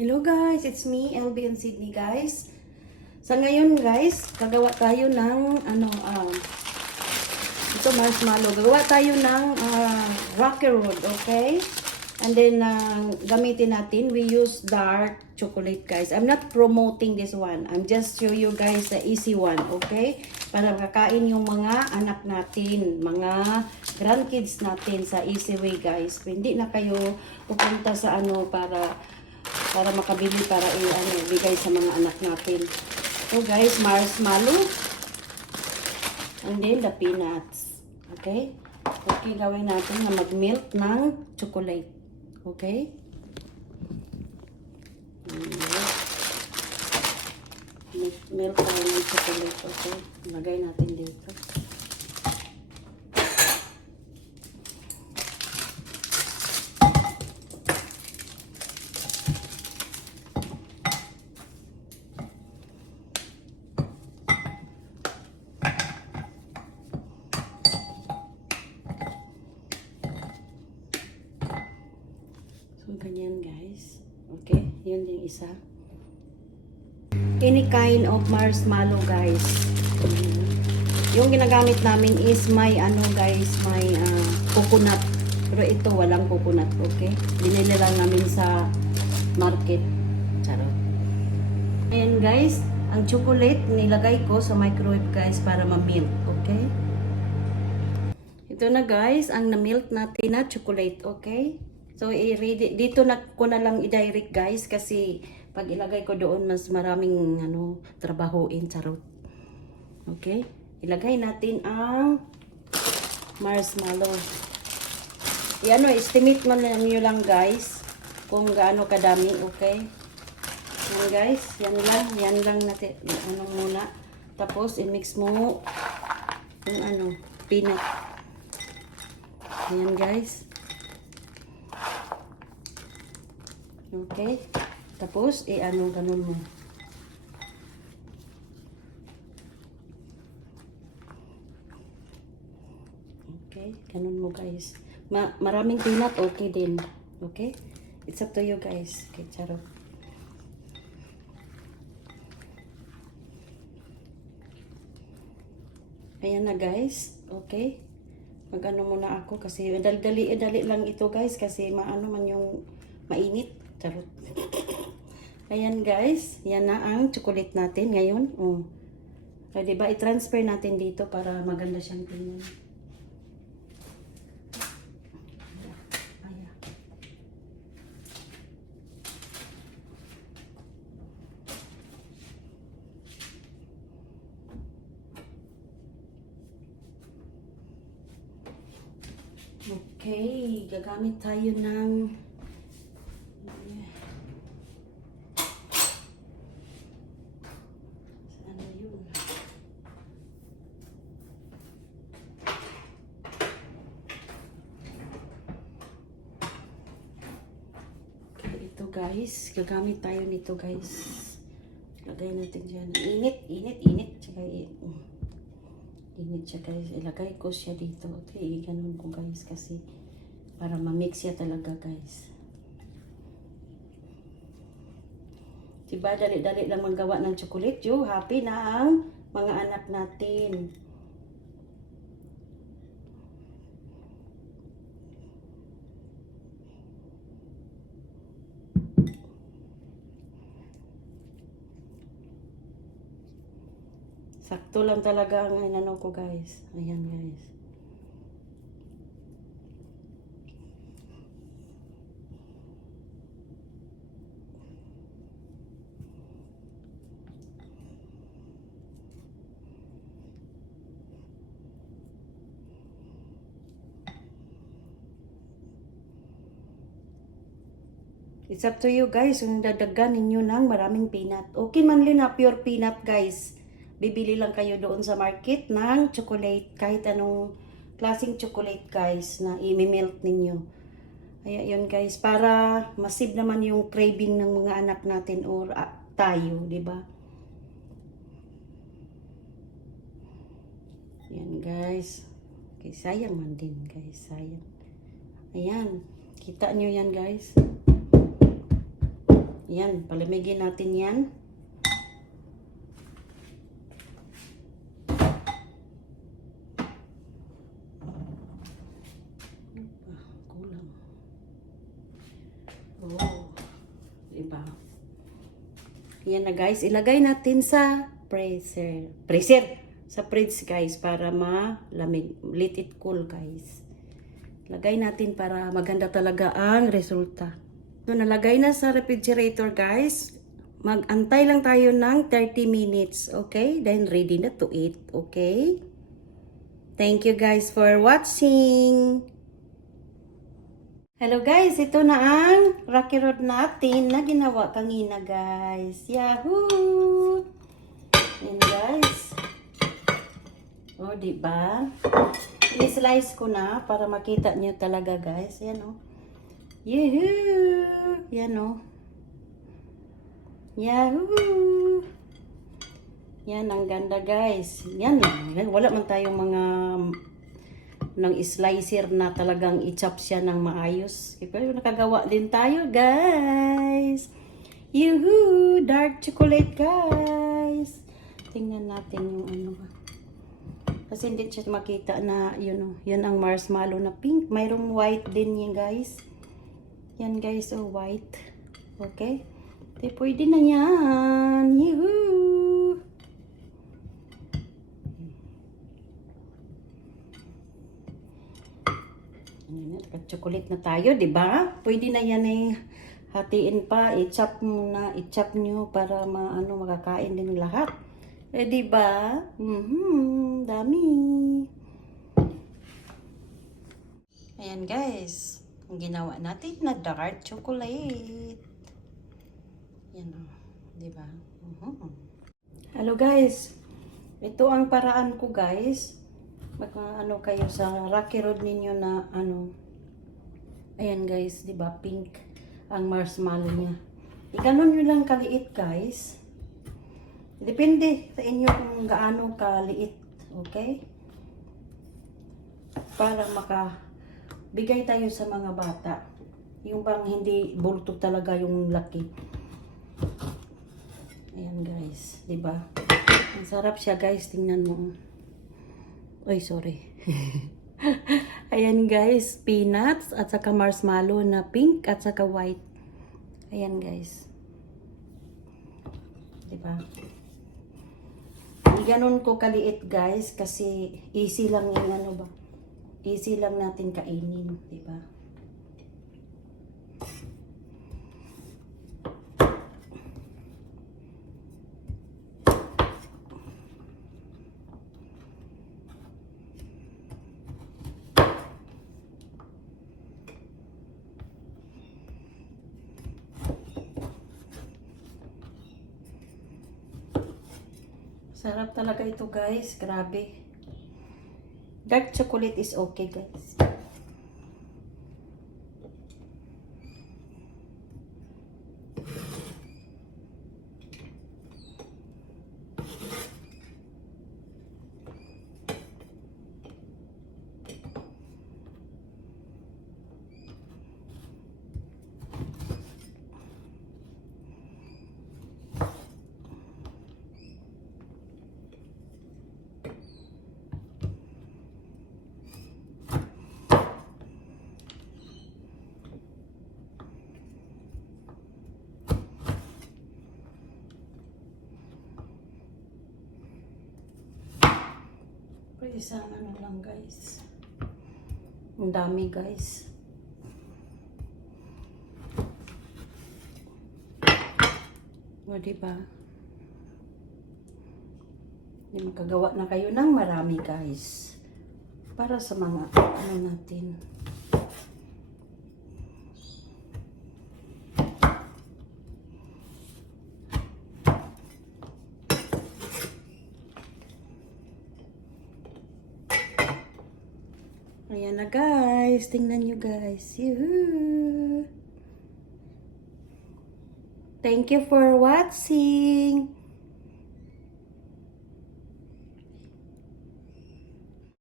Hello guys, it's me, LB and Sydney guys. Sa ngayon guys, gagawa tayo ng ito marshmallow. Gagawa tayo ng rocky road, okay? And then gamitin natin, we use dark chocolate guys. I'm not promoting this one. I'm just show you guys the easy one, okay? Para makakain yung mga anak natin, mga grandkids natin sa easy way guys. Hindi na kayo pupunta sa para makabili para ibigay sa mga anak natin. So guys, marshmallow and then the peanuts. Okay? Okay, gawin natin na mag-melt ng chocolate. Okay? Melt tayo ng chocolate. Okay? Lagay natin dito. Ganyan guys. Okay, yun yung isa. Any kind of marshmallow guys. Yung ginagamit namin is may guys, may coconut. Pero ito walang coconut, okay? Binili lang namin sa market. Charot. Ayan guys, ang chocolate nilagay ko sa microwave guys para ma-melt, okay? Ito na guys, ang na-melt natin na chocolate, okay? So, dito na ko na lang i-direct guys kasi pag ilagay ko doon mas maraming trabahuin, charot. Okay? Ilagay natin ang marshmallow. Estimate man niyo lang guys kung gaano kadami, okay? Yan guys, yan lang natin, muna. Tapos, i-mix mo yung peanut. Ayan guys. Okay. Tapos, ganun mo. Okay. Ganun mo, guys. Maraming peanut, okay din. Okay? It's up to you, guys. Okay, charot. Ayan na, guys. Okay. Mag-ano muna ako kasi dali lang ito, guys. Kasi man yung mainit. Charot. Ayan guys, yan na ang chocolate natin ngayon. Oh. So, diba, i-transfer natin dito para maganda siyang tingnan. Okay, gagamit tayo ng guys, gagamit tayo nito guys. Lagay natin dyan. Init. Tsaka init siya guys. Ilagay ko siya dito. Okay, ganun ko guys kasi para ma-mix siya talaga guys. Diba, dali-dali lang magawa ng chocolate. Happy na ang mga anak natin. Sakto lang talaga ang ko guys. Ayan guys. It's up to you guys kung dadagan ninyo ng maraming peanut. Okay man din na pure peanut guys. Bibili lang kayo doon sa market ng chocolate. Kahit anong klaseng chocolate guys na i-melt ninyo. Kaya yun guys. Para masib naman yung craving ng mga anak natin or tayo. Diba? Yan guys. Okay, sayang man din guys. Sayang. Ayan. Kita nyo yan guys. Yan, palamigin natin yan. Kulang. Oh, diba? Yan na guys, ilagay natin sa freezer. Sa fridge guys, para malamig. Let it cool guys. Lagay natin para maganda talaga ang resulta. So, nalagay na sa refrigerator guys. Mag-antay lang tayo ng 30 minutes. Okay? Then ready na to eat. Okay? Thank you guys for watching. Hello guys, ito na ang Rocky Road natin na ginawa kanina guys. Yahoo! Yan guys. O, diba? I-slice ko na para makita nyo talaga guys. Yan o. Yahoo! Yan o. Yahoo! Yan, ang ganda guys. Yan. Wala man tayong mga ng slicer na talagang i-chop siya ng maayos. Pero nakagawa din tayo guys. Yahoo! Dark chocolate guys. Tingnan natin yung ano ba. Kasi hindi siya makita na yun, yun ang marshmallow na pink. Mayroong white din yan guys. Yan guys, oh white. Okay? Di pwede na yan. Yahoo! Chocolate na tayo, di ba? Pwede na yan eh. Hatiin pa, i-chop muna, i-chop nyo para makakain din lahat. Eh, di ba? Dami. Ayan guys, ang ginawa natin na dark chocolate. Yan o, di ba? Hello guys, ito ang paraan ko guys. Kayo sa Rocky Road ninyo na ayan guys, di ba? Pink ang marshmallow niya. Iganon nyo lang kaliit guys. Depende sa inyo kung gaano kaliit, okay? Para makabigay tayo sa mga bata. Yung bang hindi bulto talaga yung laki. Ayan guys, di ba? Ang sarap siya guys, tingnan mo. Oy, sorry. Ayan guys, peanuts at saka marshmallow na pink at saka white. Ayan guys. Di ba? Ganon ko kaliit guys kasi easy lang yung easy lang natin kainin, di ba? Sarap talaga ito guys, grabe. Dark chocolate is okay guys. Isang lang guys. Ang dami guys. O diba? Makagawa na kayo ng marami guys. Para sa mga natin. Ayan na guys. Tingnan nyo guys. Yoo-hoo! Thank you for watching.